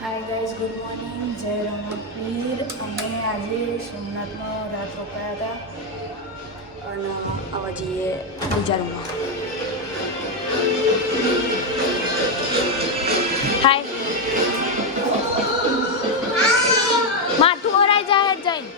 Hi guys, good morning. જય રમપીર. અમે આજે સોમનાથમાં રાત રોકાયા હતા અને આવા જઈએ બીજા રૂમમાં. હાય, માથું ઓરાઈ જાય જઈને.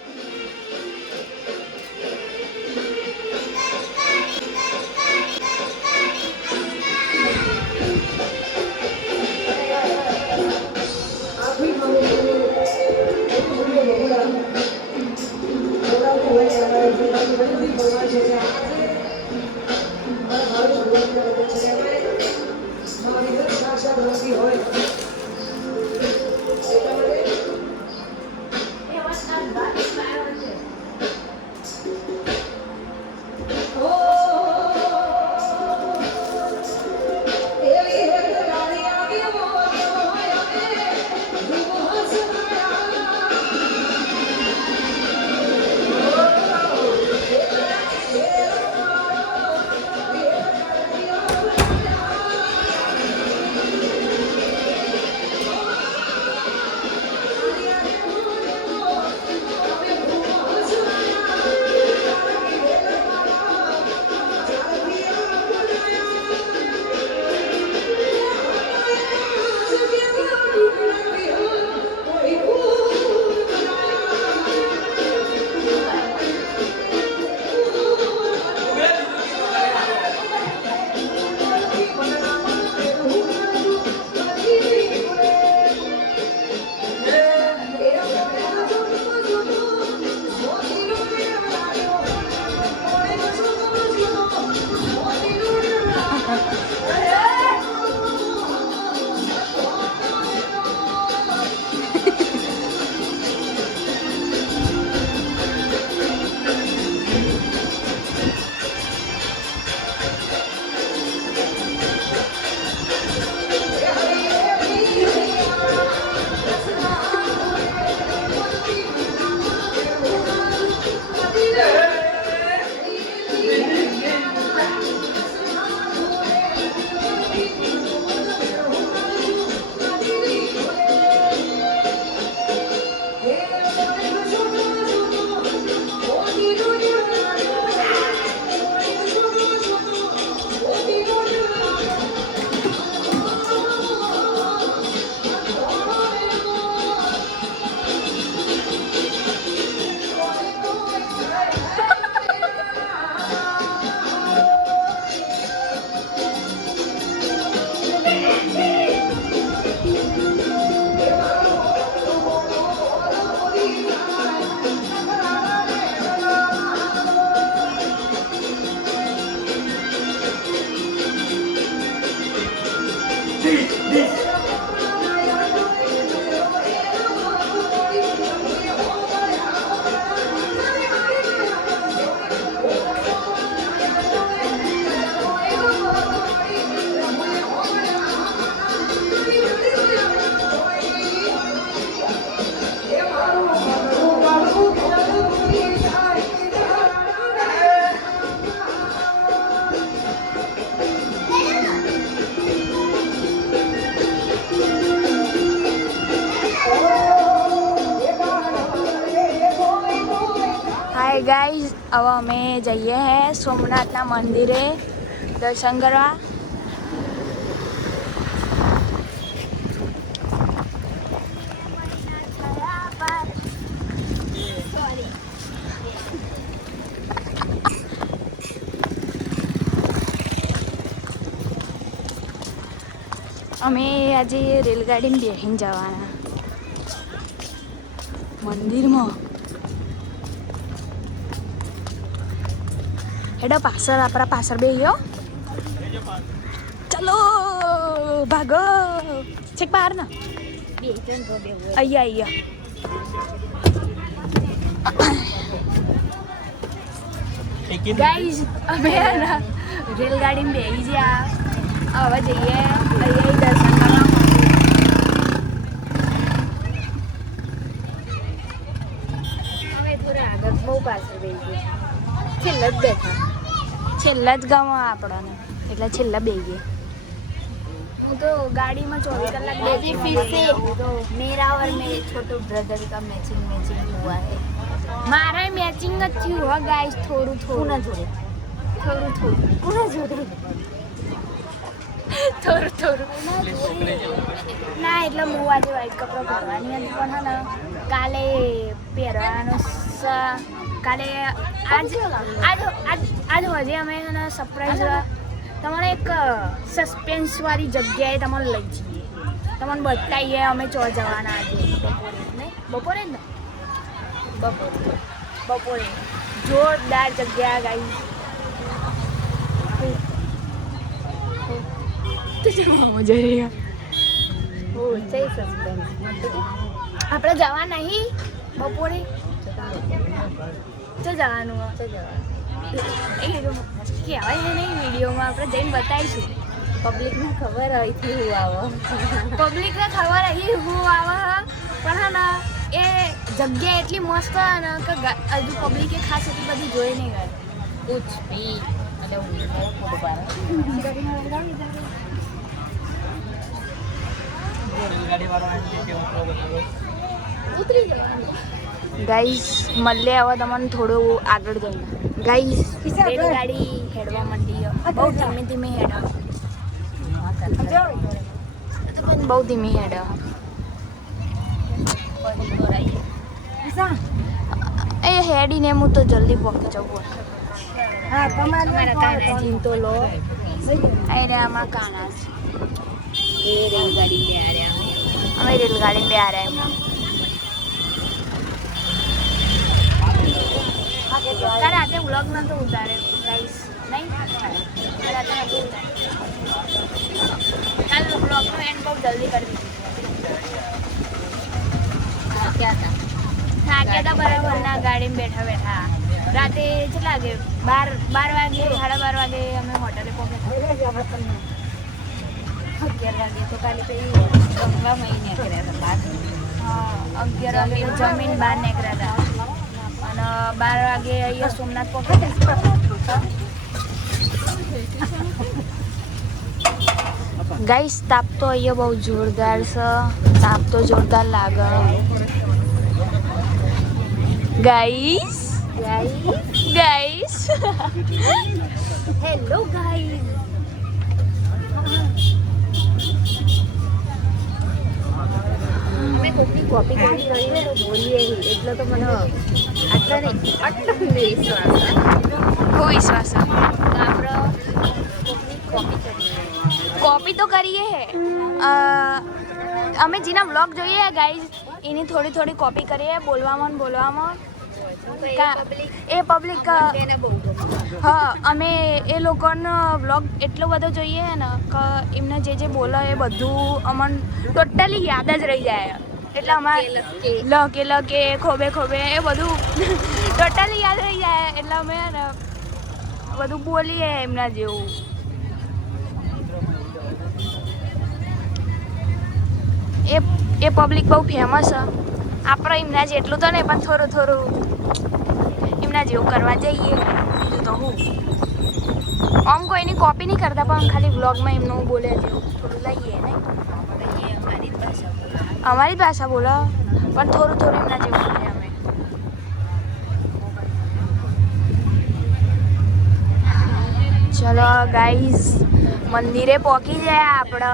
હાય ગાઈઝ, હવે અમે જઈએ હે સોમનાથના મંદિરે દર્શન કરવા. અમે આજે રેલગાડીમાં બેસીને જવાના મંદિરમાં. હેડો પાછળ, આપણા પાછળ બેહીઓ. ચલો ભાગો. છેક બહાર ના અહીંયા ગાઈઝ, અમે રેલગાડીમાં બેસી ગયા. હવે જઈએ અહીંયા દર્શન કરવા. હવે થોડા આગળ બહુ પાછળ બેસી ગયા. છેલ્લા જ બેઠા, છેલ્લા જ ગામમાં આપણને એટલે છેલ્લા બેસીએ. હું તો ગાડીમાં 24 कलाक आज फिर से मेरा और मेरे छोटे ब्रदर का मैचिंग हुआ है। મારા મેચિંગ જ થયું હો ગાઈસ થોડું पूना जोड़े पूना जोड़े ના એટલે હું આજે વ્હાઈટ કપડાં પહેરવાની હતી પણ હા ને કાલે પહેરવાનો કાલે આજ હજી અમે છે ને સરપ્રાઈઝ તમારે એક સસ્પેન્સવાળી જગ્યાએ તમને લઈ જઈએ તમને બતાવીએ અમે ચો જવાના આજે બપોરે જ ને બપોરે જોરદાર જગ્યા ગાઈ મજા રહી આપણે જવા નહીં બપોરે તો જવાનું એ કહેવાય નહીં વિડીયોમાં આપણે જઈને બતાવીશું પબ્લિકને ખબર હોય થી હું આવો પબ્લિકને ખબર અહીં હું આવે પણ હા ને એ જગ્યા એટલી મસ્ત ને કે હજુ પબ્લિકે ખાસ એટલી બધી જોઈ નહીં ગઈ कुछ भी ઉતરી જવાનું ગાઈસ મળે હવે તમને થોડું આગળ જઈને ગાઈસ રેલગાડી હેડવા માંડી બહુ ધીમે ધીમે હેડો બહુ ધીમે હેડો એ હેડીને હું તો જલ્દી પહોંચી જવું हाँ तुम्हारे ચીન તો લો અરે આમાં કાના ये रेलगाड़ी ले आ रहे हैं અમે રેલગાડી બે આ રહ્યા તારે રાતે વ્લોગ નતો ઉતારે ગાઈસ નહીં રાતે નતો ઉતારે કાલ વ્લોગનો એન્ડ બહુ જલ્દી કરી દીધું क्या था થાક્યા હતા બરાબર ના ગાડીમાં બેઠા બેઠા રાતે કેટલા વાગે 12 વાગે 12:30 વાગે અમે હોટલે પહોંચ્યા 11 વાગે તો કાલે પેલી गंगा महीने करे बात હા 11 વાગે જમીન બહાર નીકળ્યા હતા અને 12 વાગે અહીંયા સોમનાથ પહોંચ્યા ગાઈસ તાપ તો અહીંયા બહુ જોરદાર છે તાપ તો જોરદાર લાગે ગાઈસ हेलो गाइस मैं कोई कॉपी કરી ને તો બોલીએ એટલે તો મને આટલા વિશ્વાસ હું વિશ્વાસ આપણે કોપી કરીએ કોપી તો કરીએ હે અમે જેના વ્લોગ જોઈએ ગાઈઝ એની થોડી થોડી કોપી કરીએ બોલવામાં એ પબ્લિક હા અમે એ લોકોનો વ્લોગ એટલો બધો જોઈએ ને કે એમને જે બોલે એ બધું અમને ટોટલી યાદ જ રહી જાય એટલે અમારે લકે ખોબે એ બધું ટોટલી યાદ રહી જાય એટલે અમે ને બધું બોલીએ એમના જેવું એ પબ્લિક બહુ ફેમસ છે આપણે એમના જેટલું તો નહીં પણ થોડું એમના જેવું કરવા જઈએ બીજું તો હું આમ કોઈની કોપી નહીં કરતા પણ ખાલી વ્લોગમાં એમનું બોલે જેવું થોડું લઈએ નહીં અમારી ભાષા બોલો પણ થોડું એમના જેવું બોલે અમે ચલો ગાઈઝ મંદિરે પહોંચી જાય આપણે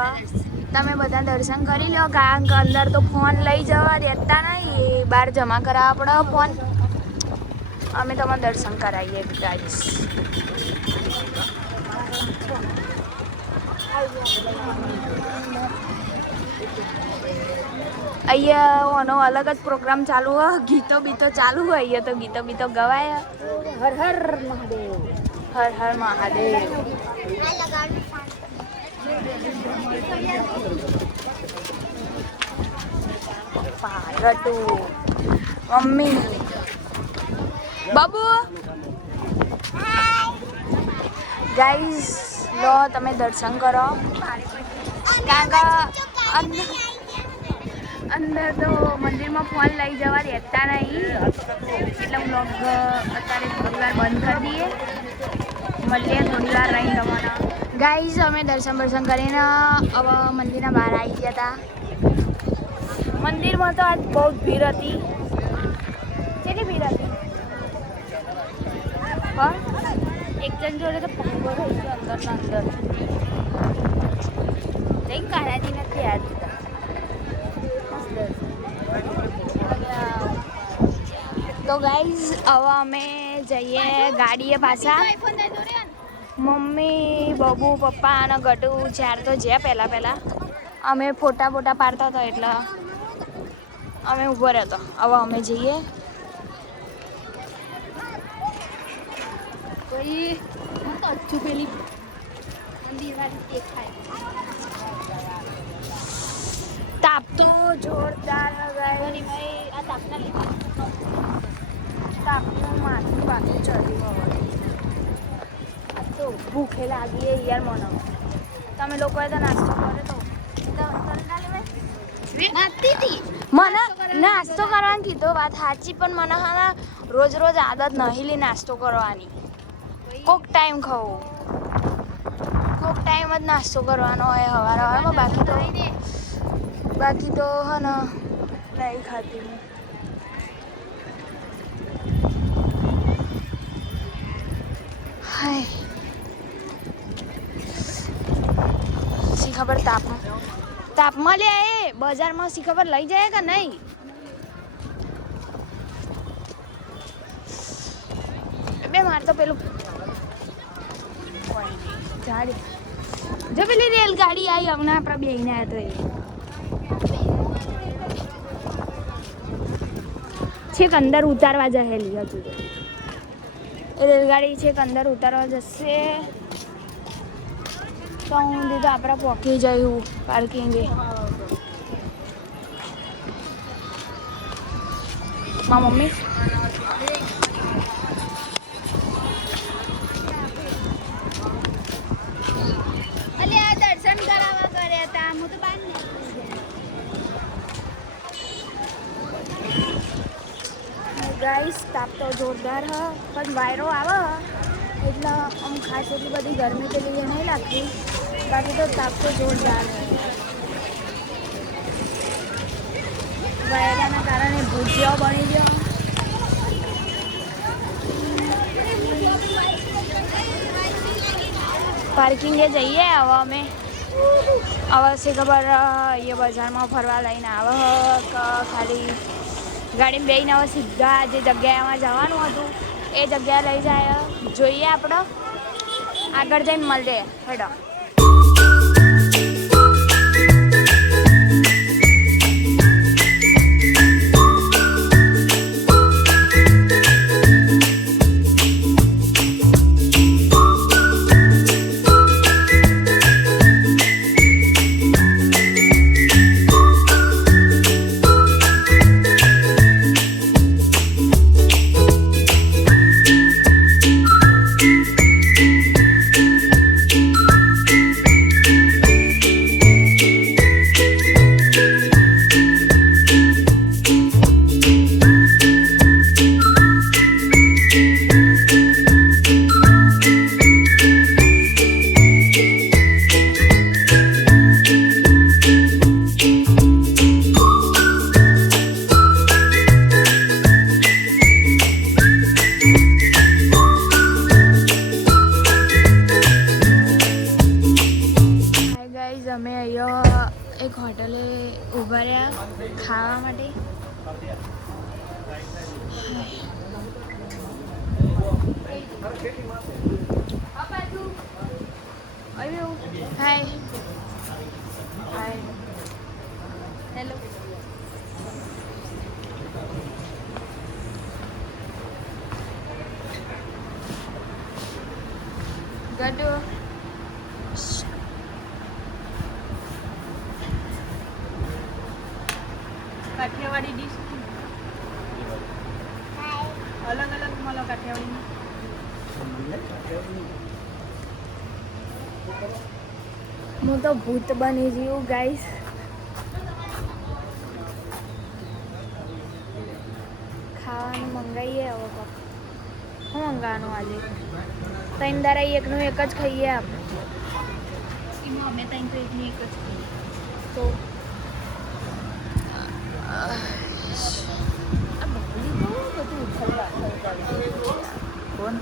તમે બધા દર્શન કરી લો કારણ કે અંદર તો ફોન લઈ જવા દેતા નહીં બહાર જમા કરાવવા પડે ફોન અમે તમને દર્શન કરાવીએ ગાઈસ અહીંયા ઓનો અલગ જ પ્રોગ્રામ ચાલુ હોય ગીતો બીતો ચાલુ હોય અહીંયા તો ગીતો બીતો ગવાય હર હર મહાદેવ હર હર મહાદેવ રટુ મમ્મી બાબુ ગાઈઝ લો તમે દર્શન કરો કારણ કે અંદર તો મંદિરમાં ફોન લઈ જવા દેતા નહીં એટલે વ્લોગ અત્યારે થોડી વાર બંધ કરી દઈએ મળીએ થોડી વાર રહીને તમારા ગાઈઝ અમે દર્શન કરીને હવે મંદિરના બહાર આવી ગયા હતા. મંદિરમાં તો આજ બહુ ભીડ હતી. કેટલી ભીડ હતી? પણ એક જણ જોડે તો પંગો થઈ ગયો અંદરના અંદર. જઈ કાળાજી નથી યાદ. તો ગાઈઝ હવે અમે જઈએ ગાડીએ પાછા. મમ્મી બબુ પપ્પા અને ગટુ ચાર તો જ્યાં પહેલાં અમે ફોટા પાડતા હતા એટલે અમે ઊભો રહેતો. હવે અમે જઈએ. તાપ તો જોરદાર તાપનું માથું બાકી ચડ્યું હવે. તો ભૂખે લાગીએ યાર મને. તમે લોકોએ તો નાસ્તો કર્યો તો મને નાસ્તો કરવાનું કીધો વાત સાચી, પણ મને હા રોજ આદત નહીં લી નાસ્તો કરવાની. કોક ટાઈમ ખાવું, કોક ટાઈમ જ નાસ્તો કરવાનો હોય સવારમાં. બાકી તો હા ને નહીં ખાતી. હાય શી ખબર તાપમાં લે એ બજારમાં શી ખબર લઈ જાય કે નહીં. બે માર તો પેલું ગાડી જો પેલી રેલગાડી આવી હમણાં આપણા બેહીને આવ્યા તો છેક અંદર ઉતારવા જહેલી હજુ તો રેલગાડી છેક અંદર ઉતારવા જશે તો હું દીધું આપણે પહોંચી જયું પાર્કિંગે. મારી મમ્મી દર્શન કરાવવા કર્યા હતા. હું તો બહાર ગાઈસ તાપ તો જોરદાર હ, પણ વાયરો આવે એટલે આમ ખાસ એટલી બધી ગરમી પેલી નહીં લાગતી. બાકી તો તાપ તો જોરદાર હે. વાયરાના કારણે ભૂજ્યો બની ગયો. પાર્કિંગે જઈએ હવે અમે. હવે શી ખબર એ બજારમાં ફરવા લઈને આવે ખાલી ગાડીમાં બેસીને હવે સીધા જે જગ્યાએમાં જવાનું હતું એ જગ્યાએ લઈ જાય. જોઈએ આપણે આગળ જઈને મળીએ. હેડો અમે અહીંયા એક હોટલે ઊભા રહ્યા ખાવા માટે. હાય hi hello. Gadu Kathiawadi dish અલગ અલગ મળો. કાઠિયાવાડી હું તો ભૂત બની ગયું ગાઈસ. ખાવાનું મંગાવીએ હવે. શું મંગાવવાનું આજે? ત્રણ દારા એકનું એક જ ખાઈએ આપણે. અમે ત્યાં તો એકની એક જ છીએ. તો આ બબલી બહુ બધું ઉથલ પાથલ કરી. કોણ